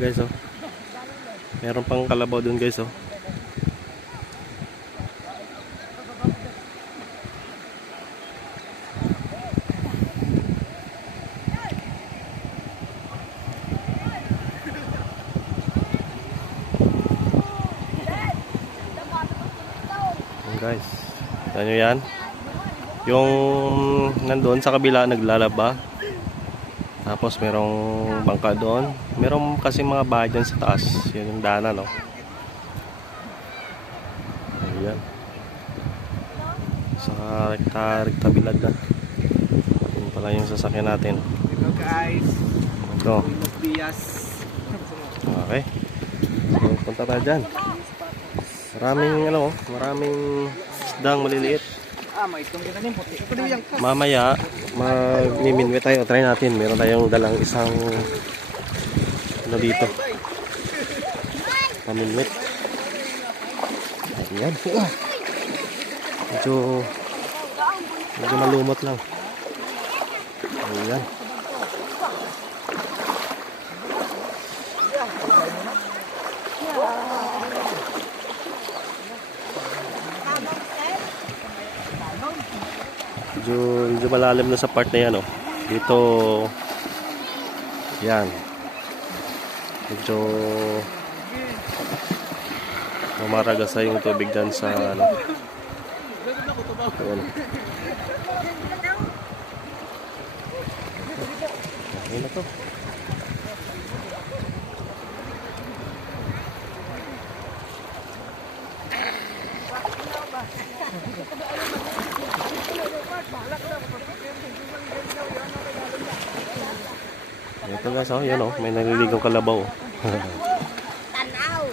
guys, oh. Meron pang kalabaw dun guys, oh. Guys, tignan nyo yan. Yung nandun sa kabila naglalaba. Tapos merong bangka doon. Merong kasi mga bahay dyan sa taas. Yan yung daanan, no? Ayan. Sa rekta bilad na. Yun pala yung sasakyan natin. Hello guys. Ito. Okay. So, punta tayo dyan. Maraming isdang maliliit. Mamaya magmiminwe tayo. Try natin. Meron tayong dalang isang ano dito. Paminwit. Ayan. Medyo malumot lang. Ayan. Medyo malalim na sa part na yan, oh. Dito yan. Medyo mamaragasa yung tubig dyan sa ano. Ayan. Ayan na to. Ito guys, oh, yan, oh, may naliligang kalabaw. Tanaw.